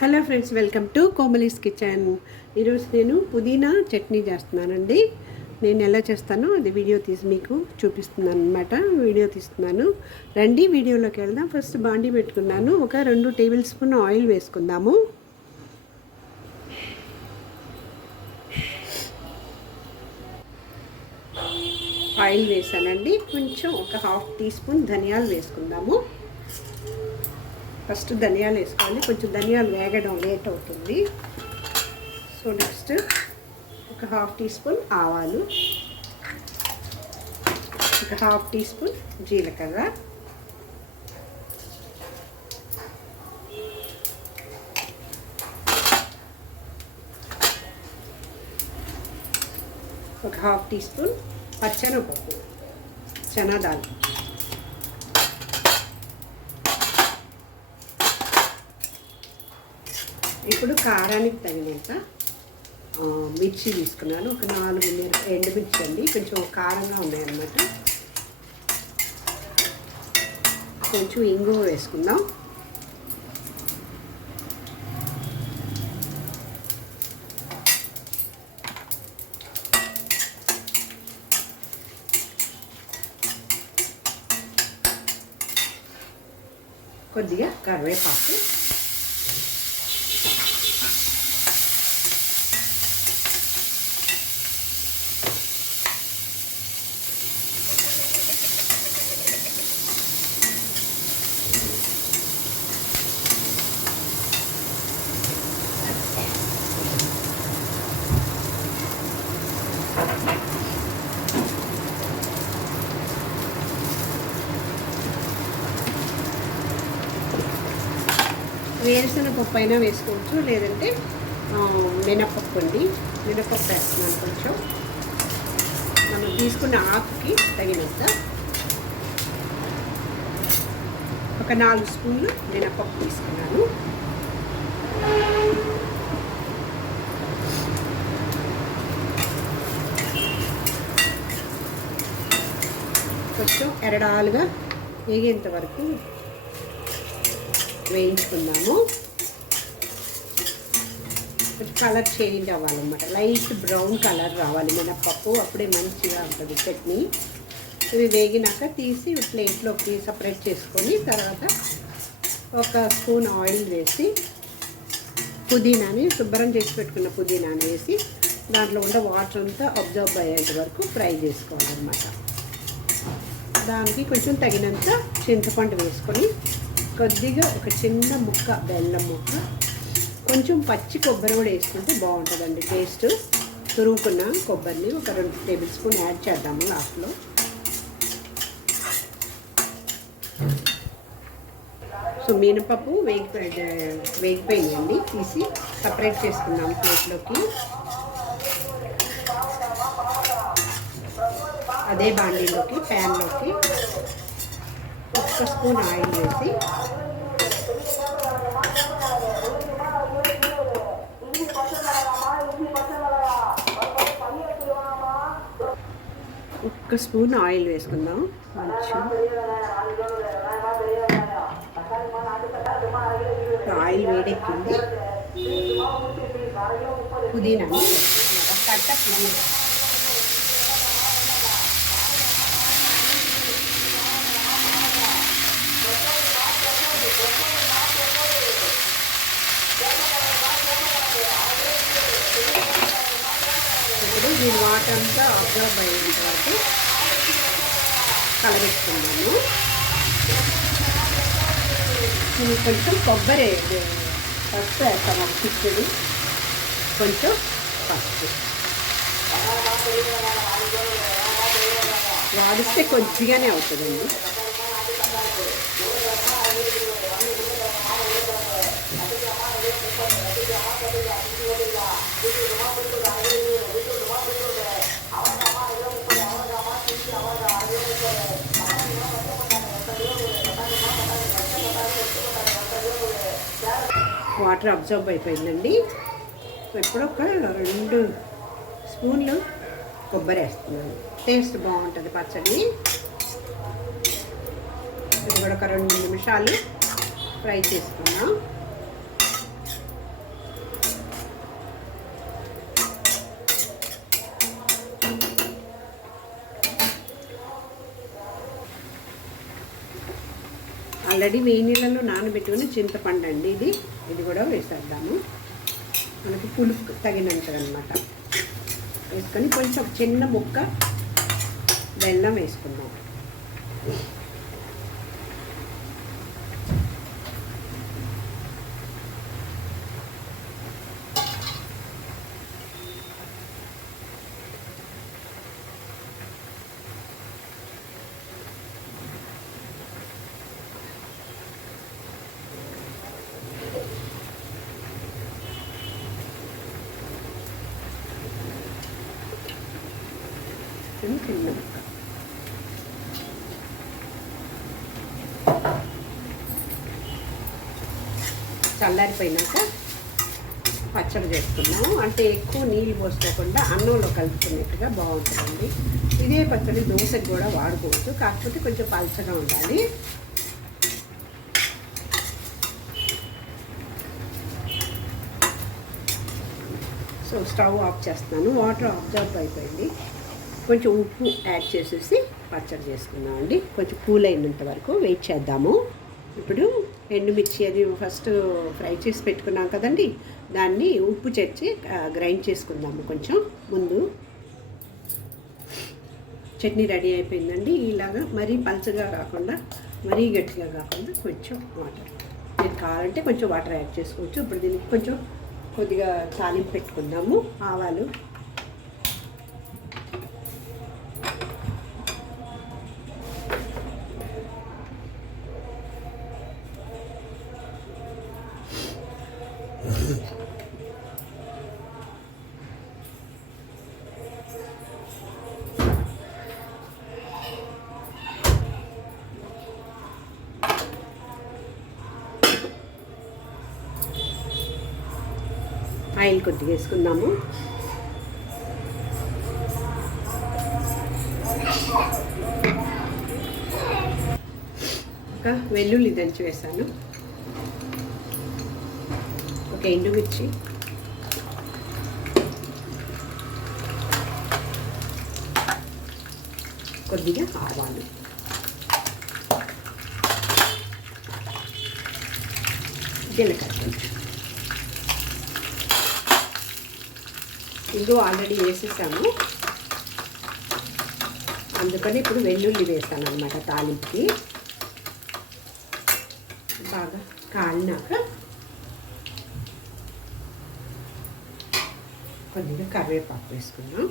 Hello friends, welcome to Komali's kitchen. ఈరోజు నేను పుదీనా చట్నీ చేస్తున్నానండి. నేను ఎలా చేస్తానో అది వీడియో తీసి మీకు చూపిస్తున్నాను అనమాట. వీడియో తీస్తున్నాను, రండి వీడియోలోకి వెళ్దాం. ఫస్ట్ బాండీ పెట్టుకున్నాను. ఒక 2 టేబుల్ స్పూన్ ఆయిల్ వేసుకుందాము. ఆయిల్ వేసానండి. కొంచెం ఒక 1/2 టీ స్పూన్ ధనియాలు వేసుకుందాము. ఫస్ట్ ధనియాలు వేసుకోవాలి. కొంచెం ధనియాలు వేగడం లేట్ అవుతుంది. సో నెక్స్ట్ ఒక 1/2 టీ స్పూన్ ఆవాలు, ఒక 1/2 టీ స్పూన్ జీలకర్ర, ఒక 1/2 టీ స్పూన్ పచ్చెనపప్పు, చనాదాలు, ఇప్పుడు కారానికి తగినంత మిర్చి తీసుకున్నాను. ఒక 4 ఎండుమిర్చి అండి, కొంచెం కారంగా ఉన్నాయన్నమాట. కొంచెం ఇంగువ వేసుకుందాం. కొద్దిగా కరివేపాకు, వేరుశనగపప్పు అయినా వేసుకోవచ్చు, లేదంటే మినపప్పు అండి. మినపప్పు వేస్తున్నాను. కొంచెం మనం తీసుకున్న ఆకుకి తగినంత ఒక 4 స్పూన్లు మినపప్పు తీసుకున్నాను. కొంచెం ఎరడాలుగా వేగేంత వరకు వేయించుకుందాము. కొంచెం కలర్ చేంజ్ అవ్వాలన్నమాట. లైట్ బ్రౌన్ కలర్ రావాలి మినపప్పు, అప్పుడే మంచిగా ఉంటుంది చట్నీ. ఇవి వేగినాక తీసి ప్లేట్లోకి సపరేట్ చేసుకొని, తర్వాత ఒక స్పూన్ ఆయిల్ వేసి పుదీనాని, శుభ్రం చేసి పెట్టుకున్న పుదీనాని వేసి దాంట్లో ఉన్న వాటర్ అంతా అబ్జర్వ్ అయ్యేంత వరకు ఫ్రై చేసుకోవాలన్నమాట. దానికి కొంచెం తగినంత చింతపండు వేసుకొని, కొద్దిగా ఒక చిన్న ముక్క బెల్లం ముక్క, కొంచెం పచ్చి కొబ్బరి కూడా వేసుకుంటే బాగుంటుందండి టేస్ట్. తురుముకున్న కొబ్బరిని ఒక 2 టేబుల్ స్పూన్ యాడ్ చేద్దాము లాస్ట్లో. సో మినపప్పు వేగిపోయిందండి, తీసి సపరేట్ చేసుకున్నాము ప్లేట్లోకి. అదే బాండీలోకి, ప్యాన్లోకి 1 స్పూన్ ఆయిల్ వేసి, ఒక స్పూన్ ఆయిల్ వేసుకుందాం. కొంచెం ఆయిల్ వేడెక్కింది. పుదీనా ఒక కట్ట పుదీనా, ఇప్పుడు దీని వాటర్ అంతా అబ్జర్వ్ అయ్యేంత వరకు కలబెట్టుకున్నాము. కొంచెం కొబ్బరి పసుపు వేస్తాము, ఒక చిక్కుడు, కొంచెం పసుపు వాడిస్తే కొద్దిగానే అవుతుందండి. వాటర్ అబ్జర్వ్ అయిపోయిందండి. ఇప్పుడు ఒక 2 స్పూన్లు కొబ్బరి వేస్తున్నాను. టేస్ట్ బాగుంటుంది పచ్చడి. ఇది కూడా ఒక 2 నిమిషాలు ఫ్రై చేసుకున్నాం. ఆల్రెడీ వేడి నీళ్ళలో నానబెట్టుకుని చింతపండు అండి ఇది కూడా వేసేద్దాము. మనకి పులుపు తగినంతగా అనమాట వేసుకొని కొంచెం చిన్న ముక్క బెల్లం వేసుకుందాం. చిన్న ముక్క చల్లారిపోయినాక పచ్చడి చేసుకున్నాము. అంటే ఎక్కువ నీళ్ళు పోసుకోకుండా అన్నంలో కలుపుకునేట్టుగా బాగుంటుందండి. ఇదే పచ్చడి దోశకు కూడా వాడుకోవచ్చు, కాకపోతే కొంచెం పలచగా ఉండాలి. సో స్టవ్ ఆఫ్ చేస్తున్నాను. వాటర్ అబ్జర్వ్ అయిపోయింది. కొంచెం ఉప్పు యాడ్ చేసేసి పచ్చడి చేసుకుందామండి. కొంచెం కూల్ అయినంత వరకు వెయిట్ చేద్దాము. ఇప్పుడు ఎండుమిర్చి అది ఫస్ట్ ఫ్రై చేసి పెట్టుకున్నాం కదండి, దాన్ని ఉప్పు చేర్చి గ్రైండ్ చేసుకుందాము. కొంచెం ముందు చట్నీ రెడీ అయిపోయిందండి. ఇలాగా మరీ పల్చగా కాకుండా మరీ గట్టిగా కాకుండా కొంచెం వాటర్, మీరు కావాలంటే కొంచెం వాటర్ యాడ్ చేసుకోవచ్చు. ఇప్పుడు దీనికి కొంచెం కొద్దిగా తాలింపు పెట్టుకుందాము. ఆవాలు, ఆయిల్ కొద్దిగా వేసుకుందాము. ఒక వెల్లుల్లి దంచి వేసాను, ఒక ఎండుమిర్చి, కొద్దిగా ఆవాలు, జీలకర్ర. ఇందులో ఆల్రెడీ వేసేసాము, అందుకని ఇప్పుడు వెల్లుల్లి వేస్తాను అనమాట తాలింపుకి. బాగా కాలినాక కొద్దిగా కరివేపాకు వేసుకున్నాం.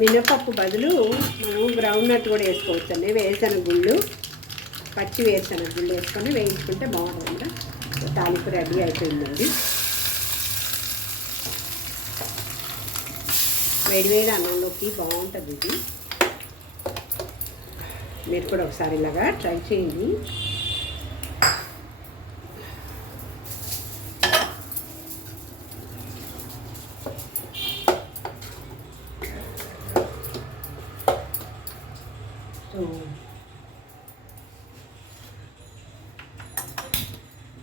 మినపప్పు బదులు మనం గ్రౌండ్ నట్ కూడా వేసుకోవచ్చు అండి. వేరుశనగ గుళ్ళు, పచ్చి వేరుశనగ గుళ్ళు వేసుకొని వేయించుకుంటే బాగుంటుంది. తాలింపు రెడీ అయిపోయిందండి. వేడివేడి అన్నంలోకి బాగుంటుంది ఇది. మీరు కూడా ఒకసారి ఇలాగా ట్రై చేయండి.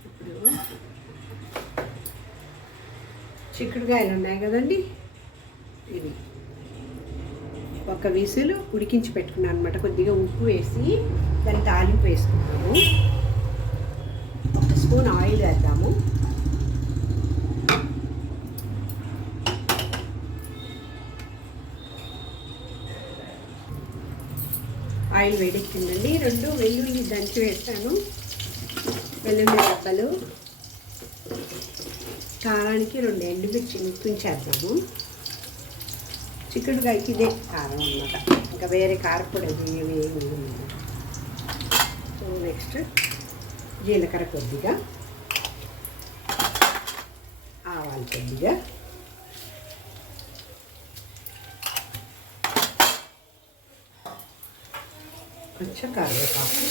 ఇప్పుడు చిక్కుడుకాయలు ఉన్నాయి కదండి, ఇవి ఒక విసులు ఉడికించి పెట్టుకున్నాను అనమాట. కొద్దిగా ఉప్పు వేసి దాన్ని తాలింపు వేసుకున్నాము. ఒక స్పూన్ ఆయిల్ వేద్దాము. ఆయిల్ వేడెక్కిందండి. 2 వెల్లుల్లి దంచి వేస్తాను, వెల్లుల్లి రబ్బలు, కారానికి 2 ఎండుమిర్చి ముక్కించేద్దాము. చిక్కుడుకాయకి ఇదే కారం అన్నమాట, ఇంకా వేరే కారపొడి ఏమి అన్నమాట. సో నెక్స్ట్ జీలకర్ర కొద్దిగా, ఆవాలు కొద్దిగా, కొంచెం కరివేపాకు,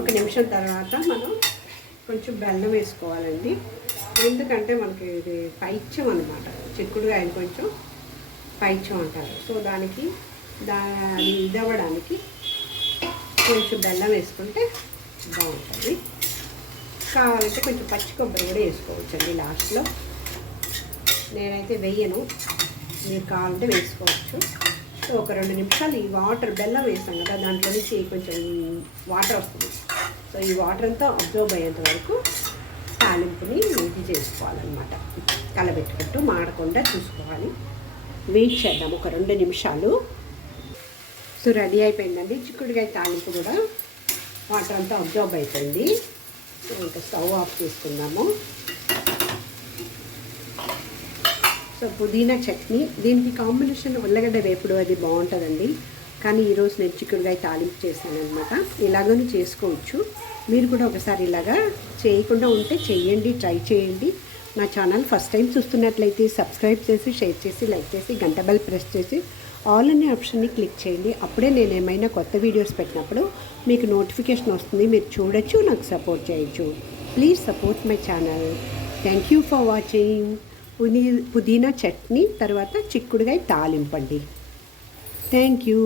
ఒక నిమిషం తర్వాత మనం కొంచెం బెల్లం వేసుకోవాలండి. ఎందుకంటే మనకి ఇది పైత్యం అనమాట, చిక్కుడుగాయని కొంచెం పైత్యం అంటారు. సో దానికి ఇది అవ్వడానికి కొంచెం బెల్లం వేసుకుంటే బాగుంటుంది. కావాలంటే కొంచెం పచ్చి కొబ్బరి కూడా వేసుకోవచ్చండి లాస్ట్లో. నేనైతే వేయను, మీరు కావాలంటే వేసుకోవచ్చు. సో ఒక 2 నిమిషాలు ఈ వాటర్, బెల్లం వేసాం కదా దాంట్లో నుంచి కొంచెం వాటర్ వస్తుంది. సో ఈ వాటర్ అంతా అబ్జర్వ్ అయ్యేంత వరకు తాలింపుని ఇది చేసుకోవాలన్నమాట. కలబెట్టుకుంటూ మాడకుండా చూసుకోవాలి. వెయిట్ చేద్దాం ఒక 2 నిమిషాలు. సో రెడీ అయిపోయిందండి చిక్కుడుకాయ తాలింపు కూడా. వాటర్ అంతా అబ్జర్వ్ అయిపోయింది. సో ఇంకా స్టవ్ ఆఫ్ చేసుకుందాము. సో పుదీనా చట్నీ, దీనికి కాంబినేషన్ ఉల్లగడ్డ వేపుడు, అది బాగుంటుందండి. కానీ ఈరోజు నేను చిక్కుడుకాయ తాలింపు చేశాను అనమాట. ఇలాగని చేసుకోవచ్చు. మీరు కూడా ఒకసారి ఇలాగా చేయకుండా ఉంటే చెయ్యండి, ట్రై చేయండి. నా ఛానల్ ఫస్ట్ టైం చూస్తున్నట్లయితే సబ్స్క్రైబ్ చేసి, షేర్ చేసి, లైక్ చేసి, గంట బెల్ ప్రెస్ చేసి ఆల్ అనే ఆప్షన్ని క్లిక్ చేయండి. అప్పుడే నేను ఏమైనా కొత్త వీడియోస్ పెట్టినప్పుడు మీకు నోటిఫికేషన్ వస్తుంది. మీరు చూడొచ్చు, నాకు సపోర్ట్ చేయొచ్చు. Please support my channel. Thank you for watching. పుదీనా చట్నీ తర్వాత చిక్కుడుకాయ తాలింపండి. Thank you.